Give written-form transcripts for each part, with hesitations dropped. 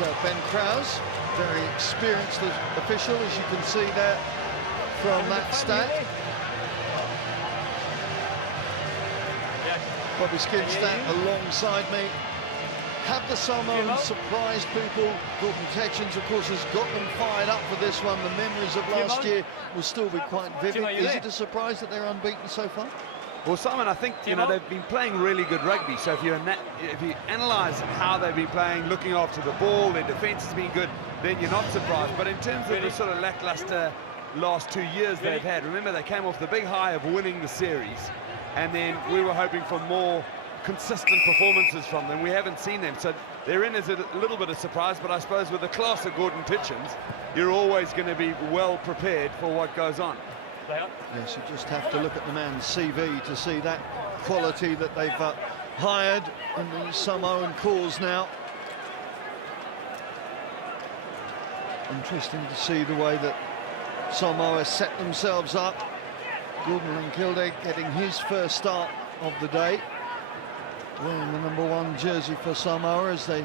is Ben Krause, very experienced official, as you can see there from that stat. Bobby Skinstad alongside me. Have the Samoans surprised people? Gordon Tetchens, of course, has got them fired up for this one. The memories of last year will still be quite vivid. Is it a surprise that they're unbeaten so far? Well, Simon, I think, you know, they've been playing really good rugby. So if you analyse how they've been playing, looking after the ball, their defence has been good, then you're not surprised. But in terms of the sort of lacklustre last 2 years they've had, remember, they came off the big high of winning the series, and then we were hoping for more consistent performances from them. We haven't seen them, so they're in as a little bit of surprise, but I suppose with the class of Gordon Tetchens, you're always going to be well prepared for what goes on. Yes, you just have to look at the man's CV to see that quality that they've hired in the Samoan cause now. Interesting to see the way that Samoa set themselves up. Gordon Lankilde getting his first start of the day, wearing the #1 jersey for Samoa as they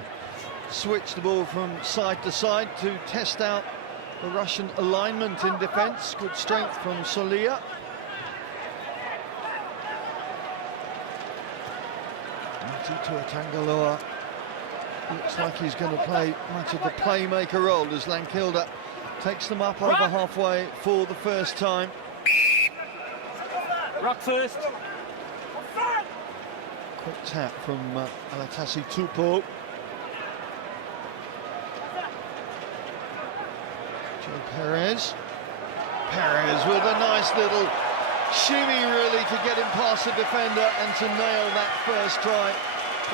switch the ball from side to side to test out the Russian alignment in defence. Good strength from Solia. Mati Tuatangaloa looks like he's going to play much of the playmaker role as Lankilde takes them up over halfway for the first time. Rock first. Quick tap from Alatasi Tupou. Joe Perez. Perez with a nice little shimmy really to get him past the defender and to nail that first try.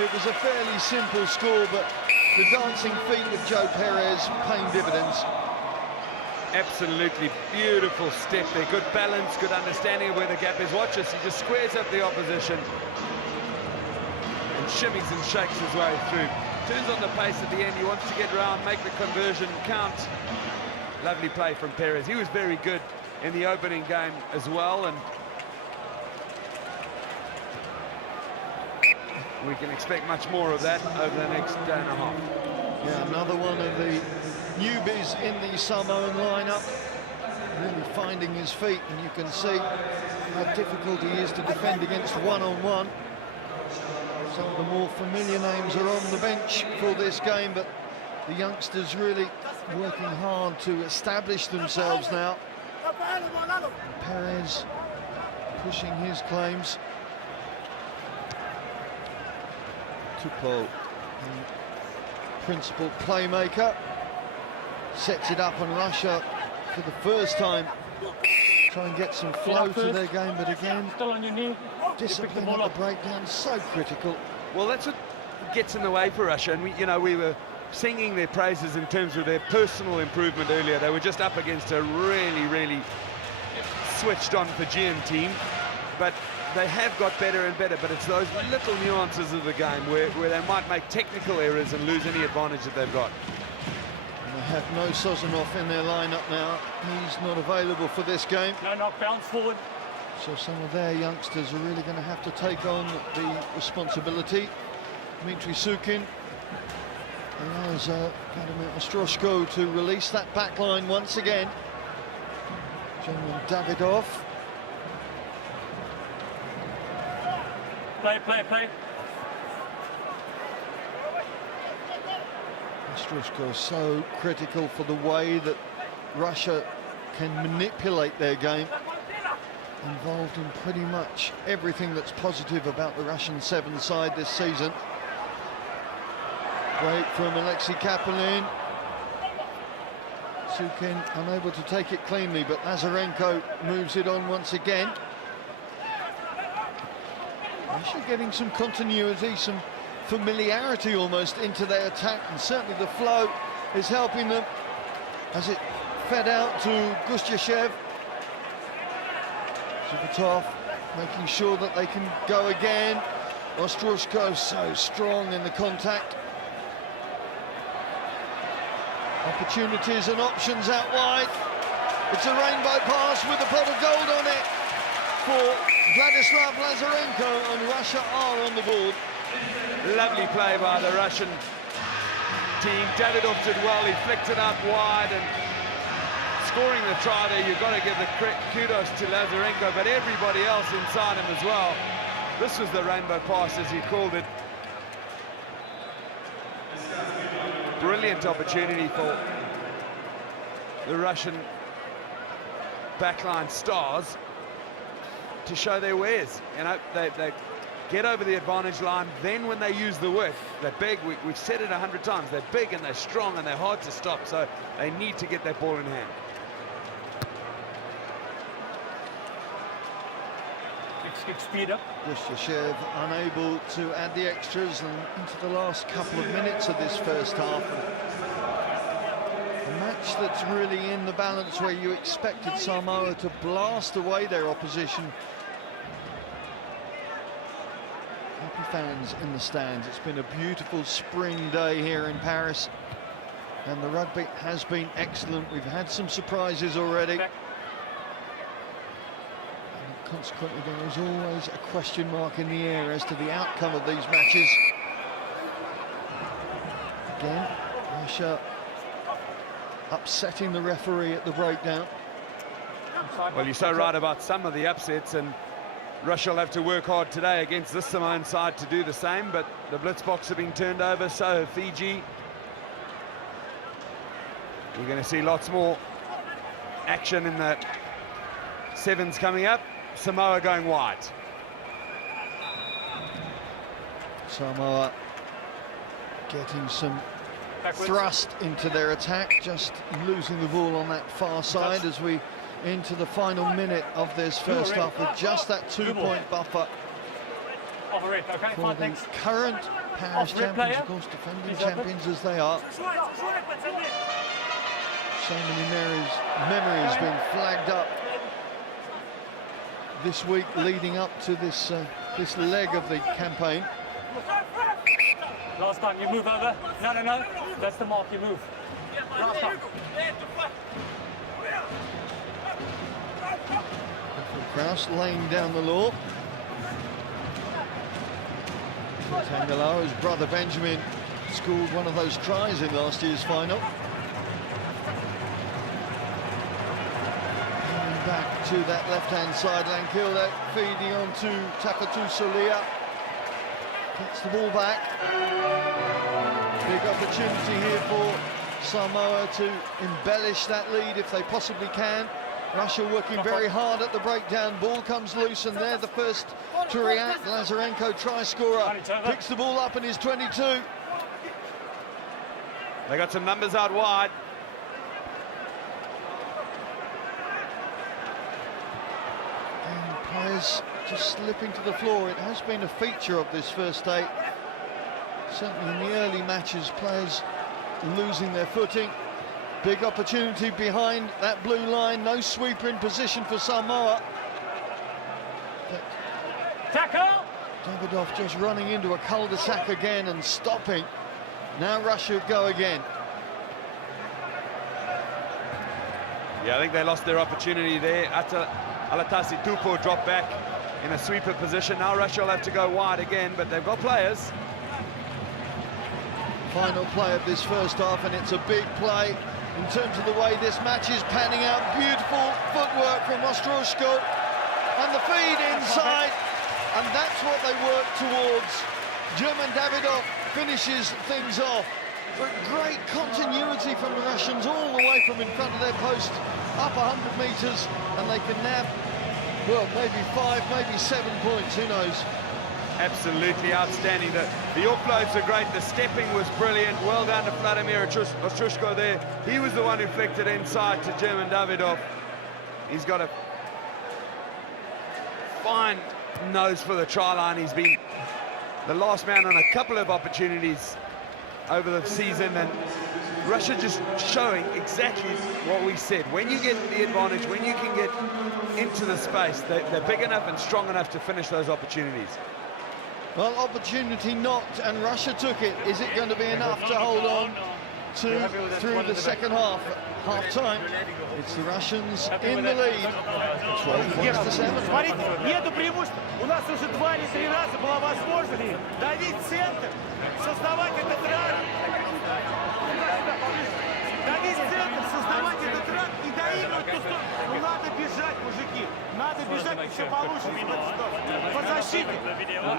It was a fairly simple score, but the dancing feet of Joe Perez paying dividends. Absolutely beautiful step there, good balance, good understanding of where the gap is. Watch this, he just squares up the opposition and shimmies and shakes his way through. Turns on the pace at the end, he wants to get around, make the conversion count. Lovely play from Perez. He was very good in the opening game as well, and we can expect much more of that over the next day and a half. Yeah, another one of the newbies in the Samoan lineup, really finding his feet, and you can see how difficult he is to defend against one-on-one. Some of the more familiar names are on the bench for this game, but the youngsters really working hard to establish themselves now. Perez pushing his claims. Tupou, the principal playmaker, sets it up on Russia for the first time. Try and get some flow to their game, but again, discipline at the breakdown, so critical. Well, that's what gets in the way for Russia, and we were singing their praises in terms of their personal improvement earlier. They were just up against a really switched on Fijian team, but they have got better and better, but it's those little nuances of the game where they might make technical errors and lose any advantage that they've got. And they have no Sozanov in their lineup now. He's not available for this game. No, bounce forward. So some of their youngsters are really going to have to take on the responsibility. Dmitry Sukin allows Vladimir Ostroshko to release that back line once again. German Davidov. Play. Ostroshko is so critical for the way that Russia can manipulate their game. Involved in pretty much everything that's positive about the Russian 7 side this season. Break from Alexei Kapelin. Sukin unable to take it cleanly, but Lazarenko moves it on once again. Russia getting some continuity, some familiarity almost into their attack, and certainly the flow is helping them as it fed out to Gustyachev. Zubitov making sure that they can go again. Ostroshko so strong in the contact. Opportunities and options out wide. It's a rainbow pass with a pot of gold on it for Vladislav Lazarenko, and Russia are on the board. Lovely play by the Russian routine. Davidoff did well, he flicked it up wide, and scoring the try there, you've got to give the kudos to Lazarenko, but everybody else inside him as well. This was the rainbow pass, as he called it. Brilliant opportunity for the Russian backline stars to show their wares. You know, they get over the advantage line, then when they use the width, they're big. We've said it 100 times, they're big and they're strong and they're hard to stop, so they need to get that ball in hand. Speed up. Yashashev unable to add the extras and into the last couple of minutes of this first half. A match that's really in the balance, where you expected Samoa to blast away their opposition. Happy fans in the stands. It's been a beautiful spring day here in Paris, and the rugby has been excellent. We've had some surprises already. Consequently, there is always a question mark in the air as to the outcome of these matches. Again, Russia upsetting the referee at the breakdown. Well, you're so right about some of the upsets, and Russia will have to work hard today against this Samoan side to do the same, but the blitz box have been turned over, so have Fiji. We're going to see lots more action in the sevens coming up. Samoa going wide. Samoa getting some thrust into their attack, just losing the ball on that far side as we into the final minute of this first half with just that 2-point buffer for the current Paris champions, of course, defending champions as they are. So many memories being flagged up this week leading up to this this leg of the campaign. Last time you move over. No. That's the mark, you move. Last time. Kraus laying down the law. Tangaloa's brother Benjamin scored one of those tries in last year's final. Back to that left-hand side, Lankilde feeding on to Takatu Solia. Gets the ball back. Big opportunity here for Samoa to embellish that lead if they possibly can. Russia working very hard at the breakdown. Ball comes loose and they're the first to react. Lazarenko, try scorer, picks the ball up and is 22. They got some numbers out wide. Players just slipping to the floor. It has been a feature of this first day. Certainly in the early matches, players losing their footing. Big opportunity behind that blue line. No sweeper in position for Samoa. Tackle! Davidoff just running into a cul-de-sac again and stopping. Now Russia go again. Yeah, I think they lost their opportunity there. Alatasi Tupo dropped back in a sweeper position. Now Russia will have to go wide again, but they've got players. Final play of this first half, and it's a big play in terms of the way this match is panning out. Beautiful footwork from Ostroshko, and the feed inside, and that's what they work towards. German Davidoff finishes things off, but great continuity from the Russians all the way from in front of their post, up 100 metres, and they can nab, well, maybe 5, maybe 7 points, who knows. Absolutely outstanding. The offloads are great, the stepping was brilliant. Well done to Vladimir Ostrushko there. He was the one who flicked it inside to German Davidoff. He's got a fine nose for the try line. He's been the last man on a couple of opportunities over the season, and Russia just showing exactly what we said. When you get the advantage, when you can get into the space, they're big enough and strong enough to finish those opportunities. Well, opportunity knocked, and Russia took it. Is it going to be enough to hold on to through the second half? Half-time, it's the Russians in the lead. 12 points to 7. Смотрите, нету преимущества. У нас уже 2 или 3 раза была возможность давить центр, создавать этот ран. все получше. По защите.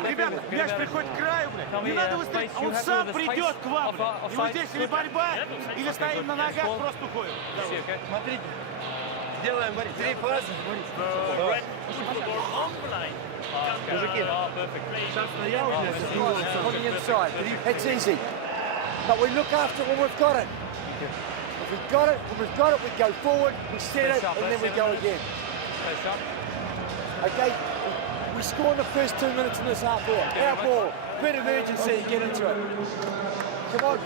Ребят, мяч приходит к краю, блядь. Не надо выставить, а он сам придет к вам, блядь. И вот здесь или борьба, или стоим на ногах, просто уходим. Смотрите, делаем 3 фазы. Мужики, сейчас стоял on the inside. It's easy. But we look after it when we've got it. If we've got it, we go forward, we set it, and then we go again. Okay? We score in the first 2 minutes in this half hour. Our ball, bit of urgency, get into it. Come on.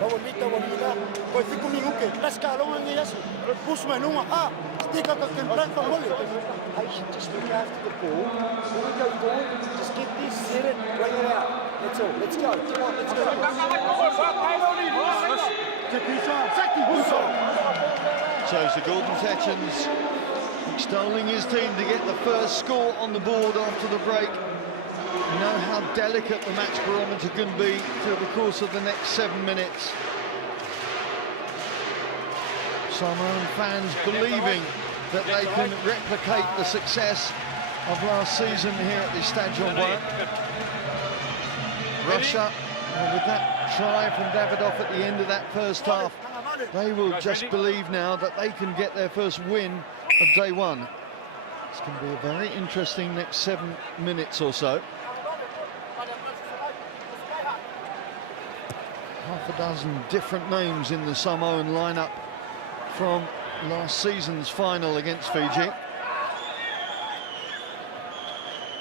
Bonita, pues 5 minutos, las calor en ellas, push my number, stick up and plan for volley. Patient, just look after the ball. When we go forward, just get this, set it, bring it out. That's all. Let's go. Come on, let's go. Shows the Gordon Tetchens extolling his team to get the first score on the board after the break. You know how delicate the match barometer can be through the course of the next 7 minutes. Samoan fans believing that they can replicate the success of last season here at the Stadion One. Russia, with that try from Davidoff at the end of that first half, they will just believe now that they can get their first win of day one. It's going to be a very interesting next 7 minutes or so. Half a dozen different names in the Samoan lineup from last season's final against Fiji.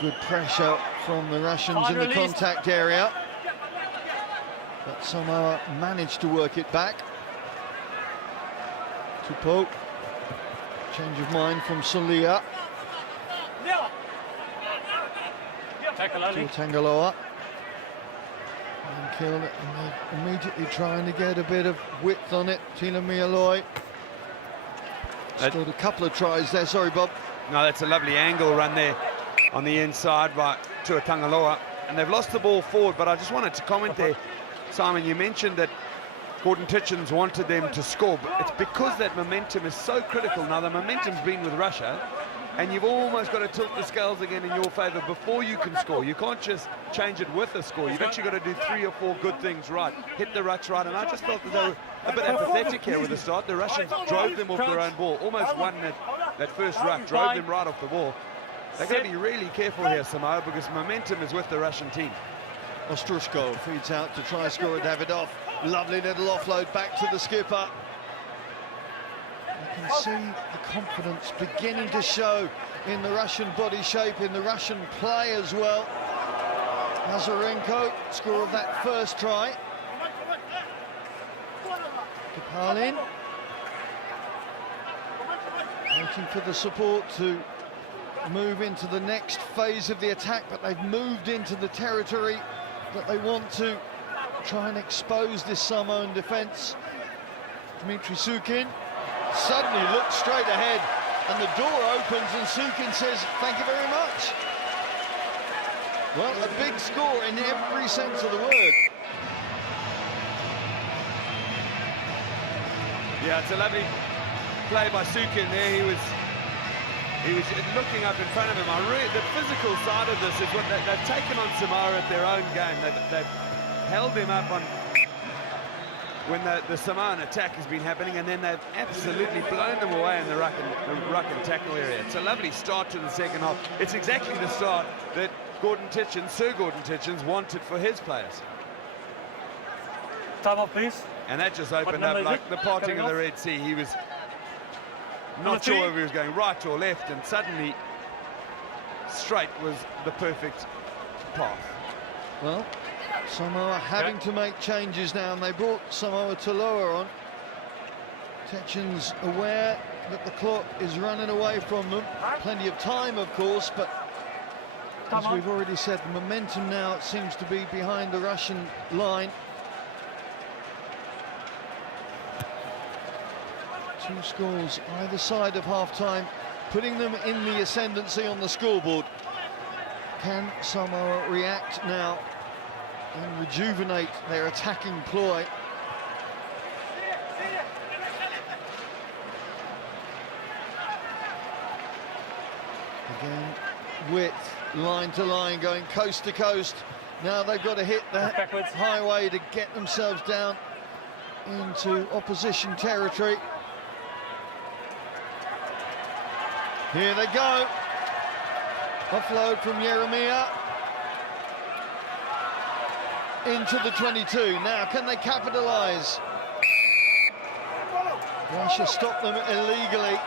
Good pressure from the Russians in the contact area, but Samoa managed to work it back. Tupou, change of mind from Solia to Tangaloa. And killed it, and they're immediately trying to get a bit of width on it. Tila Mialoi scored a couple of tries there. Sorry, Bob. No, that's a lovely angle run there on the inside by Tua Tangaloa. And they've lost the ball forward, but I just wanted to comment there. Simon, you mentioned that Gordon Tetchens wanted them to score, but it's because that momentum is so critical. Now, the momentum's been with Russia, and you've almost got to tilt the scales again in your favour before you can score. You can't just change it with a score. You've actually got to do 3 or 4 good things right. Hit the rucks right, and I just felt that they were a bit apathetic here with the start. The Russians drove them off their own ball, almost won that first ruck, drove them right off the ball. They're going to be really careful here, Samoa, because momentum is with the Russian team. Ostrushko feeds out to try score Davidoff. Lovely little offload back to the skipper. You can see the confidence beginning to show in the Russian body shape, in the Russian play as well. Azarenko, score of that first try. Kapalin waiting for the support to move into the next phase of the attack, but they've moved into the territory that they want to try and expose this Samoan defence. Dmitry Sukin suddenly looks straight ahead, and the door opens and Sukin says, "Thank you very much." Well, a big score in every sense of the word. Yeah, it's a lovely play by Sukin there. He was looking up in front of him. The physical side of this is what they've taken on Samoa at their own game. They've held him up on when the Samoan attack has been happening, and then they've absolutely blown them away in the ruck and tackle area. It's a lovely start to the second half. It's exactly the start that Sir Gordon Tetchens wanted for his players. Time up, please. And that just opened up like the parting of the Red Sea. He was not sure if he was going right or left, and suddenly straight was the perfect path. Well, Samoa having to make changes now, and they brought Samoa Taloa on. Tetchens aware that the clock is running away from them. Plenty of time, of course, but as we've already said, the momentum now seems to be behind the Russian line. 2 scores either side of half-time, putting them in the ascendancy on the scoreboard. Can Samoa react now and rejuvenate their attacking ploy? Again, width, line to line, going coast to coast. Now they've got to hit the highway to get themselves down into opposition territory. Here they go. Offload from Jeremiah. Into the 22. Now, can they capitalise? Russia stopped them illegally.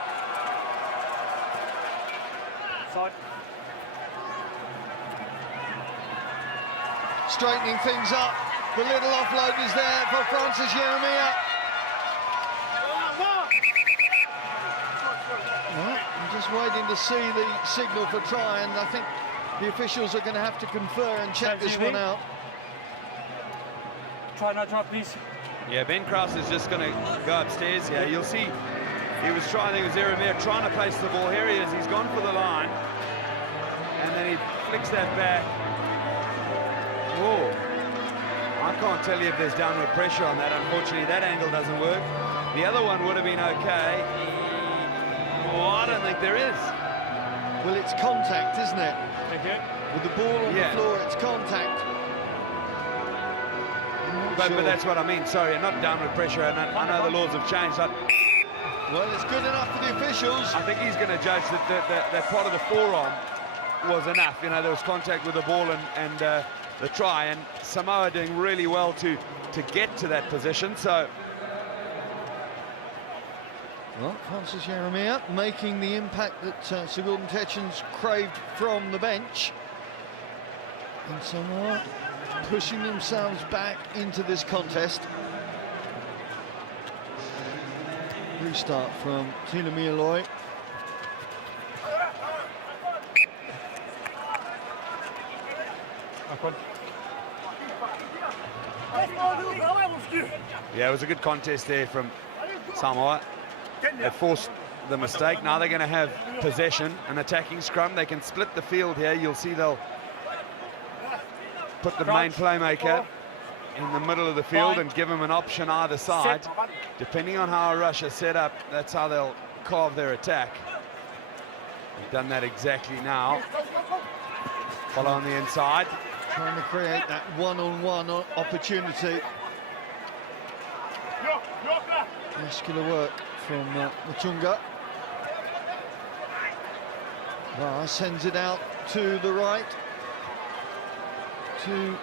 Straightening things up. The little offload is there for Francis Jeremiah. Well, I'm just waiting to see the signal for try, and I think the officials are going to have to confer and check this one out. Try not drop, please. Yeah, Ben Krause is just going to go upstairs here. You'll see he was trying, I think it was Jeremiah trying to place the ball. Here he is, he's gone for the line. And then he flicks that back. Whoa. I can't tell you if there's downward pressure on that. Unfortunately, that angle doesn't work. The other one would have been okay. Oh, I don't think there is. Well, it's contact, isn't it? Thank you. With the ball on the floor, it's contact. But that's what I mean, sorry, not downward pressure, and I know the laws have changed. Well, it's good enough for the officials. I think he's going to judge that part of the forearm was enough. You know, there was contact with the ball and the try, and Samoa doing really well to get to that position, so... Well, Francis Jeremiah making the impact that Sigurdsson Tetchens craved from the bench. And Samoa pushing themselves back into this contest. Restart from Tina Mieloi. Yeah, it was a good contest there from Samoa. They forced the mistake. Now they're going to have possession, an attacking scrum. They can split the field here. You'll see they'll put the main playmaker in the middle of the field and give him an option either side. Depending on how Russia set up, that's how they'll carve their attack. They've done that exactly now. Follow on the inside. Trying to create that one-on-one opportunity. Muscular work from Matunga. Sends it out to the right. To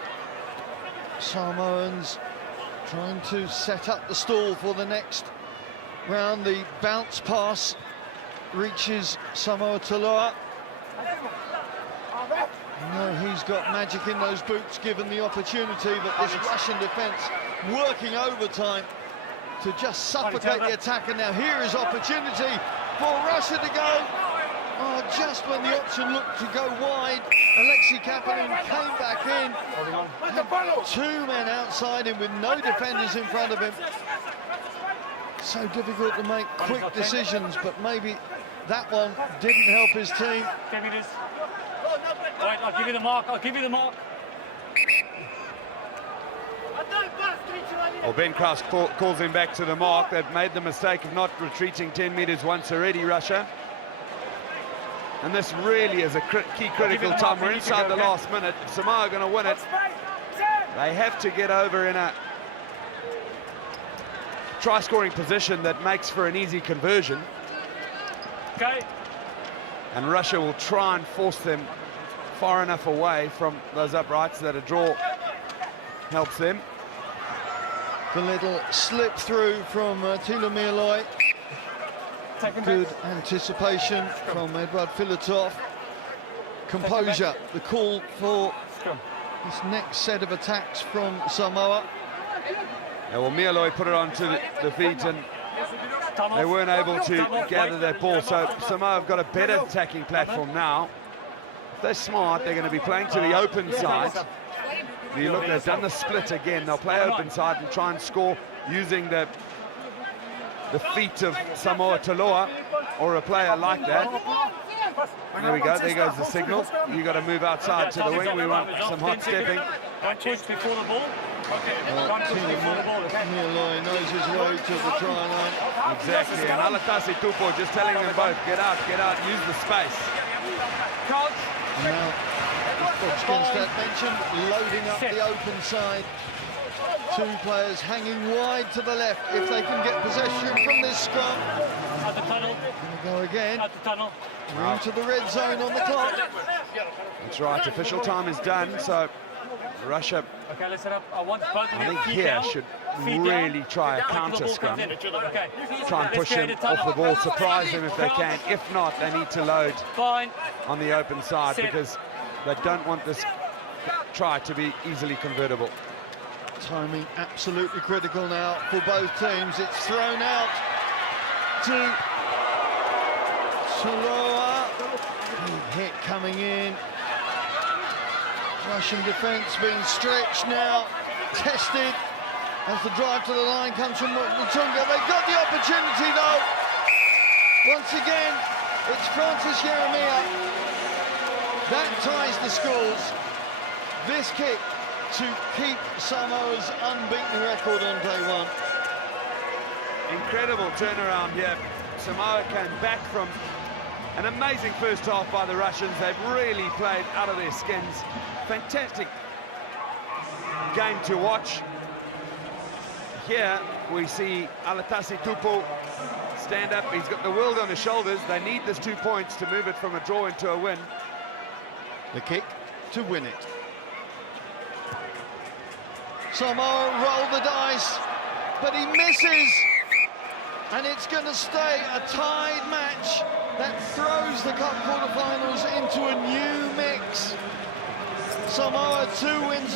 Samoans trying to set up the stall for the next round. The bounce pass reaches Samoa Taloa. No, he's got magic in those boots given the opportunity, but this Russian defence working overtime to just suffocate the attack. And now here is opportunity for Russia to go. Oh, just when the option looked to go wide, Alexei Kapanen came back in. Two men outside him with no defenders in front of him. So difficult to make quick decisions, but maybe that one didn't help his team. Give me this. All right, I'll give you the mark. I'll give you the mark. Well, Ben Krause calls him back to the mark. They've made the mistake of not retreating 10 metres once already, Russia. And this really is a key critical time. We're inside the last minute. If Samoa are going to win it, they have to get over in a try-scoring position that makes for an easy conversion. Okay. And Russia will try and force them far enough away from those uprights that a draw helps them. The little slip through from Tilo Mieloi. Good anticipation from Edward Filatov. Composure, the call for this next set of attacks from Samoa. Yeah, well, Mieloi put it onto the feet and they weren't able to gather their ball, so Samoa have got a better attacking platform now. If they're smart, they're going to be playing to the open side. You look, they've done the split again. They'll play open side and try and score using the feet of Samoa Taloa or a player like that. There we go, there goes the signal. You got to move outside to the wing. We want some hot stepping. Don't push before the ball. Mieloi knows his way to the try line. Exactly, and Alatasi Tupo just telling them both, get out, use the space. Crouch. And now, Hodgkin's mentioned, loading up the open side. Two players hanging wide to the left if they can get possession from this scrum. At the tunnel. Gonna go again. At the tunnel. We're into the red zone on the clock. That's right, official time is done, so Russia, Okay, let's set up. I want both of I you think feet here down. should Feet really down. try a Down until counter the ball scrum. comes in. Okay. Try and Let's push create him a tunnel. off the ball, surprise them if they can. If not, they need to load Fine. on the open side Sit. because they don't want this try to be easily convertible. Timing absolutely critical now for both teams. It's thrown out to Samoa. Big hit coming in. Russian defence being stretched now, tested as the drive to the line comes from Mutunga. They've got the opportunity though. Once again, it's Francis Jeremiah. That ties the scores. This kick to keep Samoa's unbeaten record on day one. Incredible turnaround here. Samoa came back from an amazing first half by the Russians. They've really played out of their skins. Fantastic game to watch. Here we see Alatasi Tupu stand up. He's got the world on his shoulders. They need this 2 points to move it from a draw into a win. The kick to win it. Samoa rolled the dice, but he misses. And it's going to stay a tied match that throws the Cup quarterfinals into a new mix. Samoa 2 wins.